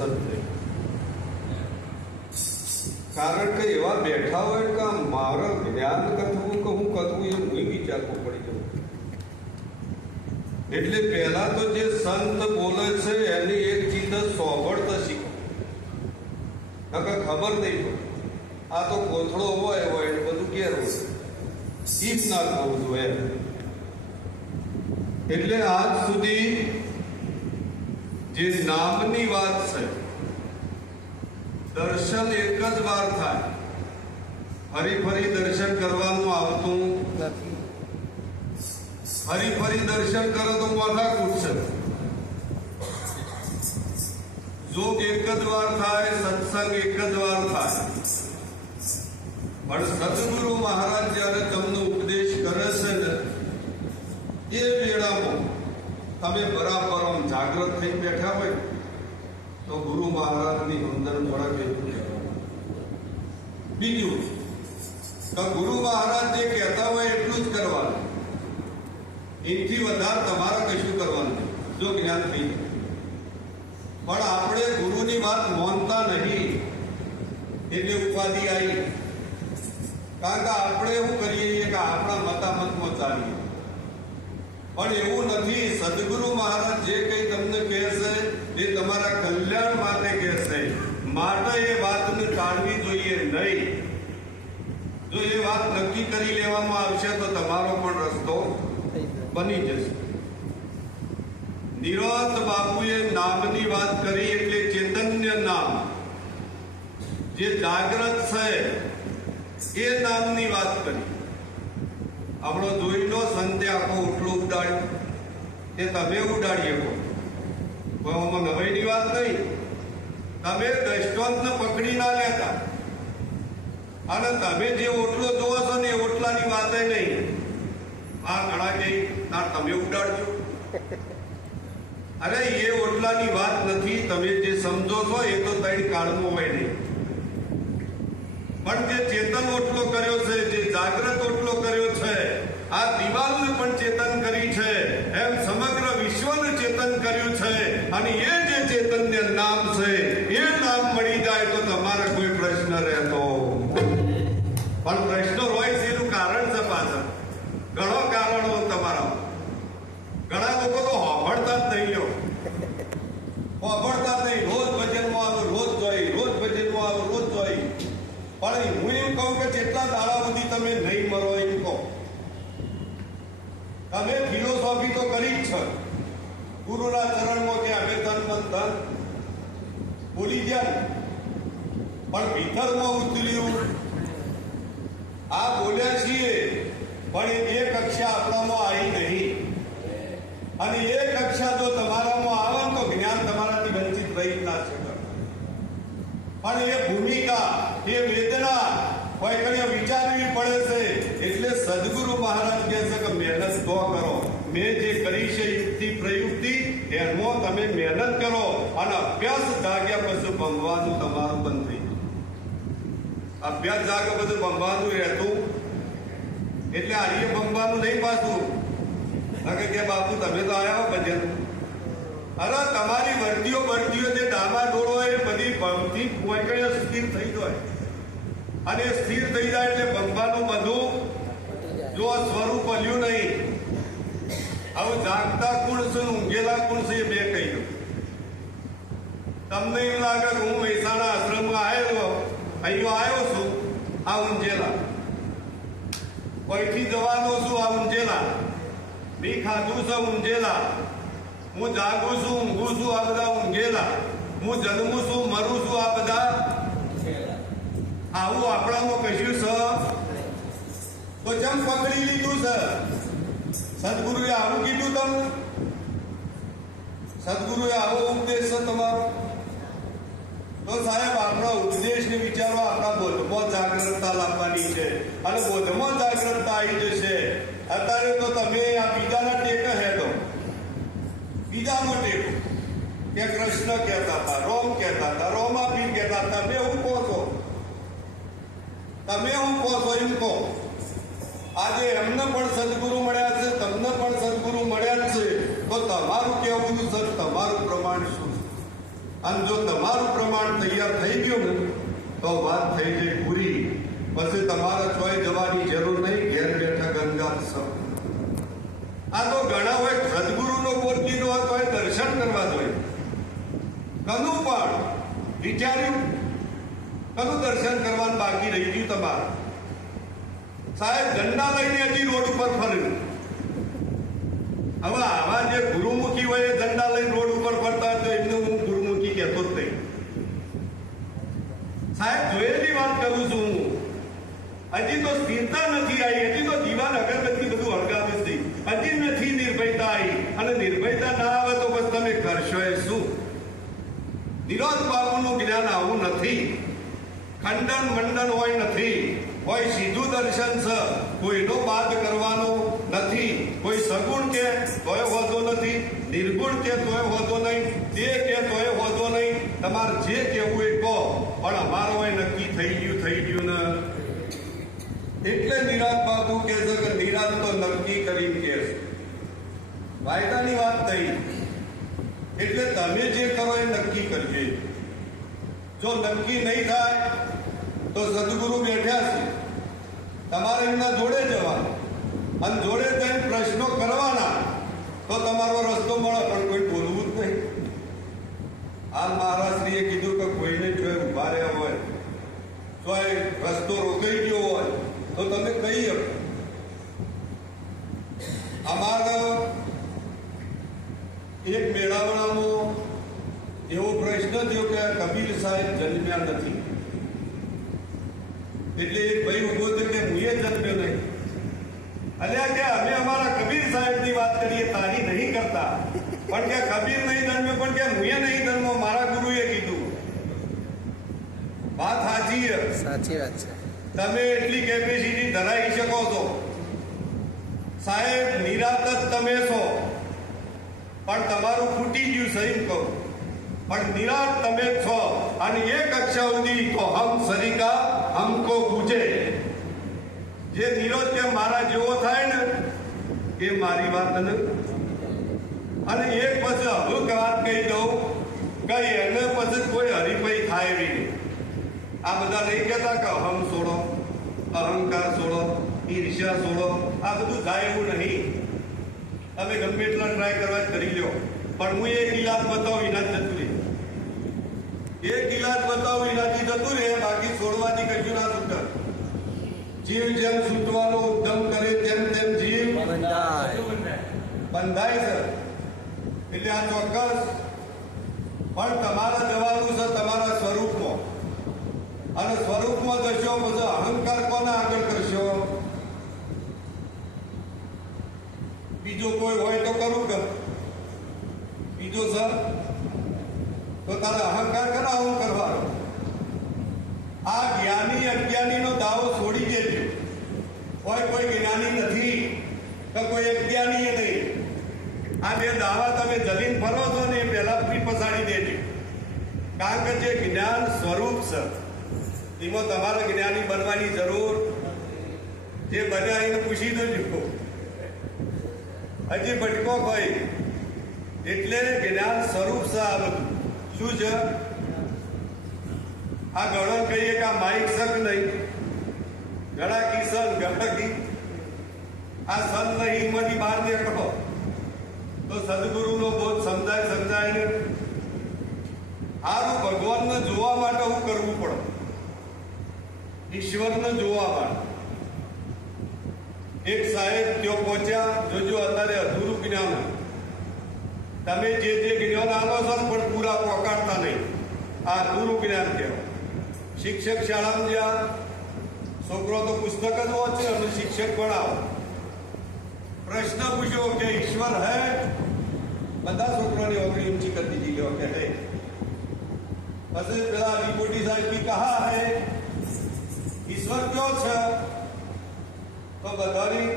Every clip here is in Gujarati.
પ્રસન્ન થઈ. કારણ કે એવા બેઠા હોય કે મારે જ્ઞાન કથવું કે હું કથવું એ હું વિચારવું પડી જવું. એટલે પહેલા તો જે સંત બોલે છે એની એક ચીજ સોંભળતા શીખો. ખબર નહીં પડે આ તો કોથળો હોય બધું ઘેર હોય ઈજ ના થવું જોઈએ. એટલે આજ સુધી જે નામની વાત છે, દર્શન એક જ વાર થાય, ફરી ફરી દર્શન કરવાનું આવતું નથી. ફરી ફરી દર્શન કરો તો માથા કૂટશે. જોગ એક જ વાર થાય, સત્સંગ એક જ વાર થાય. પણ સદગુરુ મહારાજ જયારે તમને ઉપદેશ કરે છે ને એ વેળામાં તમે બરાબર આમ જાગૃત થઈ બેઠા હોય તો ગુરુ મહારાજની અંદર થોડા બેઠું. બીજું કે ગુરુ મહારાજ જે કહેતા હોય એટલું જ કરવાનું, એથી વધારે તમારે કશું કરવાનું નહીં જો જ્ઞાન થઈ જાય. પણ આપણે ગુરુની વાત માનતા નહીં એટલે ઉપાધિ આવી. કારણ કે આપણે એવું કરીએ કે આપણા મતામતમાં ચાલીએ. પણ એવું નથી. સદગુરુ મહારાજ જે કંઈ તમને કહે છે એ તમારા કલ્યાણ માટે કહે છે. માટે એ વાતને ટાળવી જોઈએ નહીં. જો એ વાત નક્કી કરી લેવામાં આવશે તો તમારો પણ રસ્તો બની જશે. નિરત બાપુએ નામની વાત કરી એટલે ચૈતન્ય નામ જે જાગ્રત છે એ નામની વાત કરી. આપણો જોઈ લો સંતે આખો ઉઠલો ઉડાડ્યો એ તમે ઉડાડી શકો. આમાં નવાઈની વાત નહીં. તમે દ્રષ્ટાંતને પકડી ના લેતા અને તમે જે ઓટલો જોવો છો ને એ ઓટલાની વાત નહીં. આ ઘણા કે તમે ઉડાડજો. અરે એ ઓટલાની વાત નથી. તમે જે સમજો છો એ તો ત્રણ કાળમાં હોય નહીં. પણ જે ચેતન ઓટલો કર્યો છે, જે જાગ્રત ઓટલો કર્યો છે, આ દિવાલને પણ ચેતન કરી છે એમ સમગ્ર વિશ્વને ચેતન કર્યું છે. અને એ જે ચૈતન્ય નામ છે એ નામ મળી જાય તો તમારે કોઈ પ્રશ્ન રહેતો પણ પ્રશ્નો હોય છે એનું કારણ છે. પાછળ ઘણો કારણો તમારા. ઘણા લોકો તો હોભળતા જ નહીં લો, હોભળતા જ નહીં. રોજ ભજનમાં આવે, રોજ જોઈ, રોજ ભજનમાં આવે, રોજ જોઈ. પણ હું એમ કહું કે જેટલા દાડા સુધી તમે નહીં મરો એમ કહો. તમે ફિલોસોફી તો કરી જ છે ગુરુના ચરણમાં કે અમે તન મન ધન બોલી ગયા, પણ ભીતરમાં ઉતર્યું આ બોલ્યા છીએ પણ એ કક્ષા આપણામાં આવી નહીં. અને એ કક્ષા જો તમારામાં આવે તો જ્ઞાન તમારાથી વંચિત રહી જ ના શકે. પણ એ ભૂમિકા, એ વેદના કોઈ કઈ વિચારવી પડે છે. એટલે સદગુરુ મહારાજ કહે છે કે મહેનત તો કરો. મેં જે કરી છે યુક્તિ પ્રયુક્તિ એમાં તમે મહેનત કરો. અને અભ્યાસ જાગ્યા પછી ભમવાનું તમારું બંધ થઈ ગયું. અભ્યાસ જાગે બધું ભમવાનું રહેતું એટલે આર્ય ભમવાનું નહીં પાછું. કે બાપુ તમે તો આવ્યા ભજન. અરે તમારી વર્દીઓ જે ડામાડોળ હોય એ બધી ભમથી પોઈકણીઓ સ્થિર થઈ જાય. અને સ્થિર થઈ જાય એટલે ભમવાનું બધું જો સ્વરૂપ મળ્યું નહીં. હવે જાગતા કુણ છે, ઊંઘેલા કુણ છે એ બે કહી દો. તમને એમ લાગે કે હું મહેસાણા આશ્રમમાં અહીંયા આવ્યો છું આ ઊંઝેલા, કોઈથી જવાનો છું આ ઊંઝેલા, મેં ખાધું છે ઊંઝેલા, હું જાગું છું, ઊંઘું છું આ બધા ઊંઘેલા, હું જન્મું છું, મરું છું આ બધા. આવું આપણામાં કશું છે તો જેમ પકડી લીધું છે. સદગુરુએ આવું કીધું તમને, સદગુરુએ આવો ઉપદેશ છે તમારો. તો સાહેબ આપણા ઉપદેશને વિચારો આપણા બોધમાં જાગૃતતા લાવવાની છે. અને બોધમાં જાગૃતતા આવી જશે. અત્યારે તો તમે આ બીજાના ટેકે હેડો, બીજાનો ટેકો કે કૃષ્ણ કહેતા હતા, રોમ કહેતા હતા, રોમાપીર કહેતા હતા. તમે હું કહો છો, તમે હું કહો છો એમ કહો. આજે એમને પણ સદગુરુ મળ્યા છે, તમને પણ સદગુરુ મળ્યા છે. તો તમારું કેવું છે, તમારું પ્રમાણ શું છે? અને જો તમારું પ્રમાણ તૈયાર થઈ ગયું ને તો વાત થઈ જાય પૂરી. પછી તમારે ચોય જવાની જરૂર નહીં, ઘેર બેઠા ગંગા સબ. આ તો ઘણા હોય સદગુરુનો પોતીનો હતો એ દર્શન કરવા જોઈએ. કનું પણ વિચાર્યું, કનું દર્શન કરવાનું બાકી રહી ગયું તમારે? સાહેબ ઝંડા લઈને હજી રોડ ઉપર ફર્યું. હવે આવા જે ગુરુમુખી હોય એ ઝંડા લઈને રોડ ઉપર ફરતા હોય તો એમને હું ગુરુમુખી કહેતો જ નહીં. સાહેબ જોયેલી વાત કરું છું હું. હજી તો સ્થિરતા નથી આવી, હજી તો દીવાન અગરબત્તી બધું હળગાવે છે, હજી નથી નિર્ભયતા આવી. અને નિર્ભયતા ના આવે તો બસ તમે કરશો એ શું? નિરોધ બાબુનું જ્ઞાન આવું નથી. ખંડન મંડન હોય નથી, હોય સીધું દર્શન છે. કોઈનો બાદ કરવાનો નથી. કોઈ સગુણ કે તોય હોતો નથી, નિર્ગુણ કે તોય હોતો નહીં, તે કે તોય હોતો નહીં. તમારે જે કહેવું એ કહો, પણ અમારો હોય નક્કી થઈ ગયું ને. એટલે નિરાત બાબુ કહે છે કે નિરાત તો નક્કી કરીને કહે છે. વાયદાની વાત થઈ એટલે તમે જે કરો એ નક્કી કરજે. જો નક્કી નહીં થાય તો સદગુરુ બેઠા છે, તમારે એમના જોડે જવાનું અને જોડે જઈને પ્રશ્નો કરવાના તો તમારો રસ્તો મળે. પણ કોઈ બોલવું જ નહીં. હાલ મહારાજશ્રીએ કીધું કે કોઈને જો ઉભા રહ્યા હોય, જો રસ્તો રોકાઈ ગયો હોય તો તમે કહી શકો. અમારો એક મેળાવડામાં એવો પ્રશ્ન થયો કે કબીર સાહેબ જન્મ્યા નથી. એટલે એક ભાઈ ઉભો થયો કે હું એ જન્મ્યો નહીં. અલ્યા કે અમે અમારા કબીર સાહેબની વાત કરીએ, તારી નહીં કરતા. પણ કે કબીર નહીં જન્મ્યો, પણ કે હું નહીં જન્મો, મારા ગુરુએ કીધું. વાત સાચી છે. સાચી વાત છે. તમે એટલી કેપેસિટી ધરાવી શકો છો. સાહેબ નિરાત જ તમે છો, પણ તમારું ફૂટી ગયું સહી કહું. પણ નિરાત તમે છો. અને એક અક્ષર સુધી તો હમ સરિકા હમકો પૂછે. જે નિરોધ કે મારા જેવો થાય ને એ મારી વાત ને. અને એક પછી અભૂક વાત કહી દઉં કે એને પછી કોઈ હરીફાઈ થાય એવી નહીં. આ બધા નહીં કહેતા કે અહમ છોડો, અહંકાર છોડો, ઈર્ષ્યા છોડો. આ બધું થાય એવું નહીં. તમે ગમે એટલા ટ્રાય કરવા જ કરી લો, પણ હું એક ઇલાજ બતાવું એના જ જતું રહે. એક ઇલાજ બતાવું એનાથી જતું રહે, બાકી છોડવાથી કશું ના છૂટે. જીવ જેમ છૂટવાનો ઉદ્યમ કરે તેમ તેમ જીવ બંધાય છે. એટલે આ ચોક્કસ. પણ તમારા જવાનું છે તમારા સ્વરૂપમાં. અને સ્વરૂપમાં જશો પછી અહંકાર કોના આગળ કરશો? બીજો કોઈ હોય તો કરું કે બીજો સર તો તારે અહંકાર કરા હું કરવાનો. આ જ્ઞાની અજ્ઞાનીનો દાવો છોડી દેજો. કોઈ જ્ઞાની નથી તો કોઈ અજ્ઞાની નહીં. આ બે દાવા તમે જમીન ફરો છો ને એ પહેલા પછાડી દેજો. કારણ કે જે જ્ઞાન સ્વરૂપ છે એમાં તમારે જ્ઞાની બનવાની જરૂર. જે બન્યા એને પૂછી દો. હજી ભટકો હોય એટલે જ્ઞાન સ્વરૂપ છે. આ બધું શું છે? આ ઘણો કહીએ કે આ માઇક શક નહીં, ઘણા કિશન ઘણા કી આ સન નહીં હિંમતી બહાર નીકળો તો સદગુરુનો બોધ સમજાય ને. આનું ભગવાનને જોવા માટે શું કરવું પડે? ઈશ્વરને જોવા માટે. એક સાહેબ ત્યાં પહોંચ્યા, જોજો અત્યારે અધૂરું જ્ઞાન. તમે જે જ્ઞાન આલો છો પણ પૂરા પહોંચાડતા નહીં. આ અધૂરું જ્ઞાન કહેવાય. શિક્ષક શાળામાં જ્યાં છોકરો તો પુસ્તક જ વાંચે અને શિક્ષક ભણાવો. પ્રશ્ન પૂછ્યો કે ઈશ્વર હૈ? બધા છોકરોની ઓગળી ઊંચી કરી દીધી લો કે હૈ. પછી પેલા રિપોર્ટી સાહેબ કી કહા હૈ? ઈશ્વર કયો છે? તો બધાની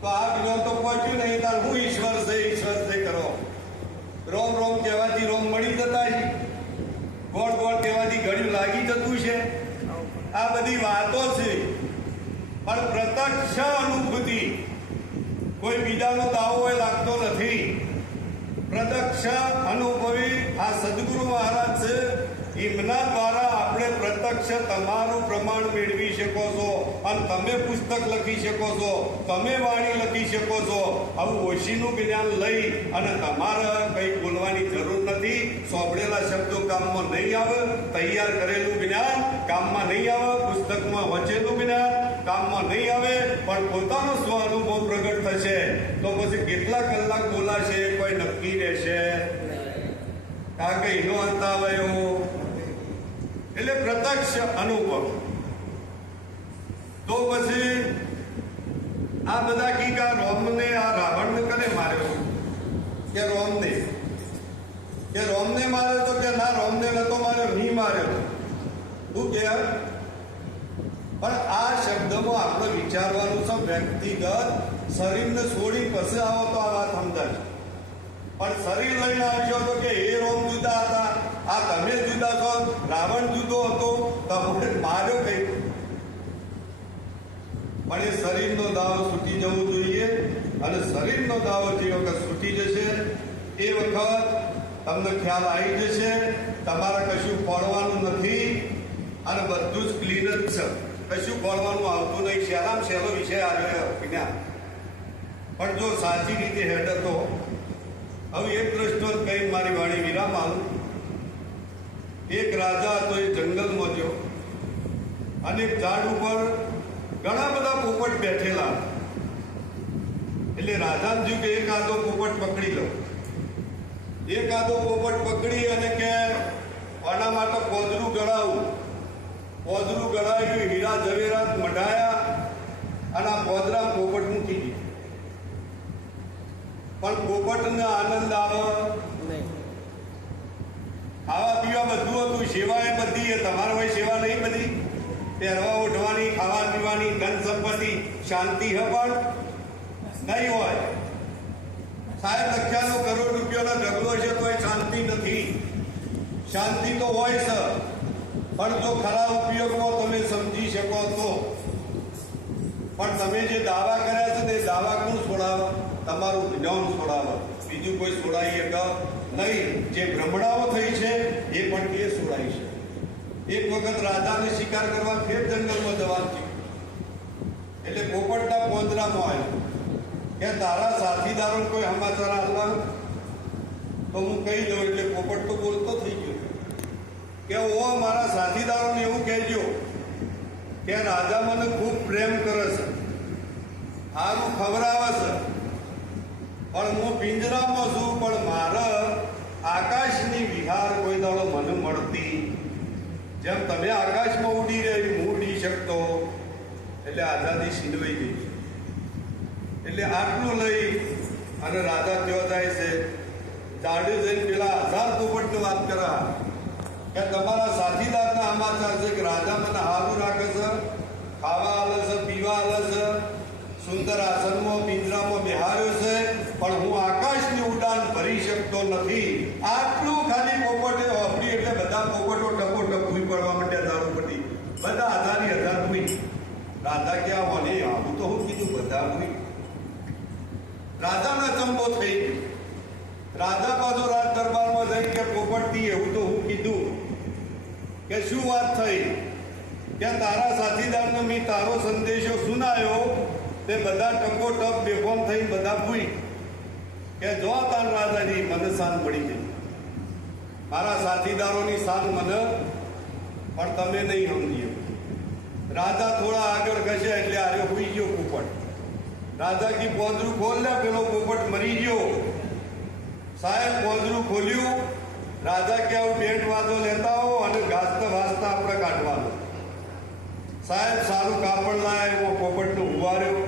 તો આ જ્ઞાન તો પહોંચ્યું નહીં. તાર હું ઈશ્વર છે કરો. રોમ રોમ કહેવાથી રોમ મળી જતા છે, ગોળ ગોળ કહેવાથી ઘડ્યું લાગી જતું છે. આ બધી વાતો છે, પણ પ્રત્યક્ષ અનુભૂતિ કોઈ બીજાનો દાવો એ લાગતો નથી. પ્રત્યક્ષ અનુભવી આ સદગુરુ મહારાજ છે. એમના દ્વારા આપણે પ્રત્યક્ષ તમારું પ્રમાણ મેળવી શકો છો અને તમે પુસ્તક લખી શકો છો, તમે વાણી લખી શકો છો. આવું ઓશીનું જ્ઞાન લઈ અને તમારે કંઈ બોલવાની જરૂર નથી. સોંપડેલા શબ્દો કામમાં નહીં આવે, તૈયાર કરેલું જ્ઞાન કામમાં નહીં આવે, પુસ્તકમાં વચેલું જ્ઞાન કામમાં નહીં આવે, પણ પોતાનો સ્વ અનુભવ પ્રગટ થશે તો પછી કેટલા કલાક બોલાશે કોઈ નક્કી રહેશે. કારણ કે એનો અંત આવે એવો એટલે પ્રત્યક્ષ અનુભવ. તો પછી આ બધા કી આ રોમને આ રાવણને કને માર્યો કે રોમને માર્યો તો કે ના રોમને નતો માર્યો, નહીં માર્યો. શું કે પણ આ શબ્દમાં આપણે વિચારવાનું છે. વ્યક્તિગત શરીરને છોડી પછી આવો તો આ વાત સમજાય. પણ શરીર લઈને આવ્યો તો કે એ રોમ જુદા હતા, આ તમે જુદા છો, રાવણ જુદો હતો, તમને માર્યો કઈ. પણ એ શરીરનો દાવો છૂટી જવું જોઈએ અને શરીરનો દાવો જે વખત છૂટી જશે એ વખત તમને ખ્યાલ આવી જશે તમારે કશું પડવાનું નથી અને બધું જ ક્લીન જ છે. કશું પડવાનું આવતું નહીં. સહેલામ સહેલો વિષય આવ્યો જ્ઞાન. પણ જો સાચી રીતે હેડ હતો. હવે એક દ્રષ્ટાંત કહી મારી વાણી વિરામ આવું. એક રાજા હતો, એ જંગલમાં ગયો અને એક ઝાડ ઉપર ઘણા બધા પોપટ બેઠેલા. એટલે રાજાને થયું કે એક આદો પોપટ પકડી લો. એક આદો પોપટ પકડી અને કે આના માટે પોદરું ગળાવું. પોદરું ગળાવ્યું, હીરા ઝવેરાત મઢાયા અને આ પોદરા પોપટ મૂકી દીધું. પણ પોપટને આનંદ આવે, ખાવા પીવા બધું હતું, સેવા એ બધી. તમારે હોય સેવા નહીં બધી, પહેરવા ઉઠવાની, ખાવા પીવાની, ધન સંપત્તિ, શાંતિ હે પણ નહીં હોય. સાહેબ લખ્યાનો કરોડ રૂપિયાનો ઢગલો છે તો એ શાંતિ નથી. શાંતિ તો હોય છે પણ જો ખરા ઉપયોગમાં તમે સમજી શકો તો. પણ તમે જે દાવા કર્યા છે તે દાવા કોણ છોડાવે? તમારું જ્ઞાન છોડાવે, બીજું કોઈ છોડાઈ શકે નહીં. જે ભ્રમણાઓ થઈ છે એ પણ એ છોડાઈ છે. એક વખત રાજાને શિકાર કરવા ફેર જંગલમાં જવાનું થયું. એટલે પોપટના પોંજરામાં આવ્યો કે તારા સાથીદારો કોઈ સમાચાર આલા તો હું કહી દઉં. એટલે પોપટ તો બોલતો થઈ ગયો કે ઓ મારા સાથીદારોને એવું કહેજો કે રાજા મને ખૂબ પ્રેમ કરે છે, સારું ખવડાવે છે, પણ હું પિંજરામાં છું, પણ મારે આકાશની વિહાર કોઈ દાડો મને મળતી. જેમ તમે આકાશમાં ઉડી રહી હું ઉડી શકતો. એટલે આઝાદી છીનવાઈ ગઈ. એટલે આટલું લઈ અને રાજા ત્યાં જાય છે. ઝાડે જઈને પેલા 1000 પોપટની વાત કરા કે તમારા સાથીદારના સમાચાર છે કે રાજા મને સારું રાખે છે, ખાવા આલે છે, પીવા આલે છે, સુંદર આસનમાં પિંજરામાં બેહાર્યો છે, પણ હું આકાશની ઉડાન ભરી શકતો નથી. આટલું ખાલી પોપટે વાપરી એટલે બધા પોપટો ટપો ટપુઈ પડવા માંડ્યા દારૂ પડી. બધા આધારી આધાર હુઈ. રાજા ક્યાં મને આવું તો હું કીધું બધા હુઈ. રાજાના ચંબો થઈ ગયો. રાજા પાછો રાજ દરબારમાં જઈ કે પોપટથી એવું તો હું કીધું કે શું વાત થઈ કે તારા સાથીદારનો મેં તારો સંદેશો સુનાયો તે બધા ટપો ટપ બેફોન થઈ બધા ભૂઈ કે જો તાર રાજાજી મને શાન પડી ગઈ. મારા સાથીદારોની શાન મને પણ તમે નહીં સમજીએ. રાજા થોડા આગળ ખસે એટલે આરે હુઈ ગયો પોપટ. રાજા કી પોદરું ખોલ લે, પેલો પોપટ મરી ગયો. સાહેબ પોદરું ખોલ્યું. રાજા કે આવું બેન્ટ વાજો લેતા હો અને ઘાસતા વાસતા આપણે કાઢવાનું. સાહેબ સારું કાપડ લાય, એવો પોપટનો ઉવાર્યો,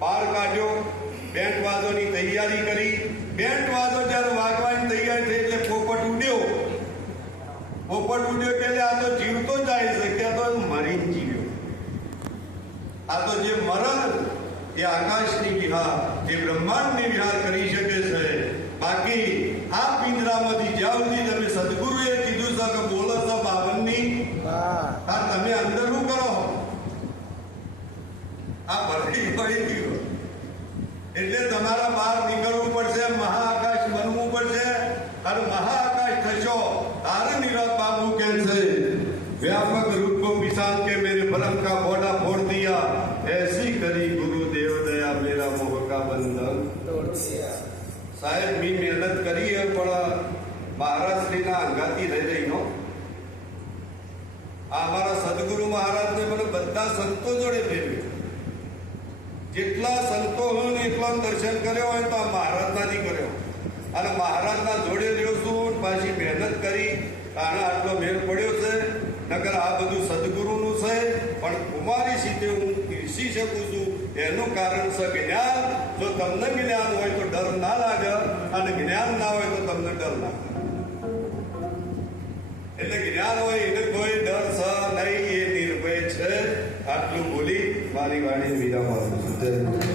બહાર કાઢ્યો, બેન્ટ વાજોની તૈયારી કરી. બેન્ટ વાજો જ્યારે વાગવાની તૈયારી થઈ એટલે પોપટ ઉડ્યો. પોપટ ઉડ્યો કે આ તો જીવતો જાય છે કે તો મરીને જીવ્યો. આ તો જે મરણ એ આકાશની વિહાર, જે બ્રહ્માંડની વિહાર કરી શકે છે. બાકી આ પિંજરામાંથી જ્યાં સુધી તમે સદગુરુએ કીધું છે કે બોલો છો 52ની, આ તમે અંદર શું કરો? આ ભરતી પડી ગયો એટલે તમારા બહાર નીકળવું પડશે, મહાઆકાશ બનવું પડશે. बात बाबू कैसे व्यापक रूप को पिसान के मेरे भरम का बोड़ा फोड़ दिया ऐसी करी गुरुदेव दया मेरा मोह का बंधन तोड़ दिया साहेब मी मेहनत करी है पण महाराज श्री ना अंगाती रही रही नो અમારા સદગુરુ મહારાજને મને બધા સંતો જોડે ફેરવ્યો જેટલા સંતો હોય ને એટલા દર્શન કર્યો હોય તો આ મહારાજનાથી કર્યો અને મહારાજના જોડે રહ્યો છું પાછી મહેનત કરી કારણ આટલો મેળ પડ્યો છે નકર આ બધું સદગુરુનું છે પણ કુમારી સીધે હું ઈર્ષી શકું છું એનું કારણ છે જ્ઞાન જો તમને જ્ઞાન હોય તો ડર ના લાગે અને જ્ઞાન ના હોય તો તમને ડર લાગે એટલે જ્ઞાન હોય એને કોઈ ડર છે નહીં એ નિર્ભય છે આટલું બોલી મારી વાણી વિરામ આપું છું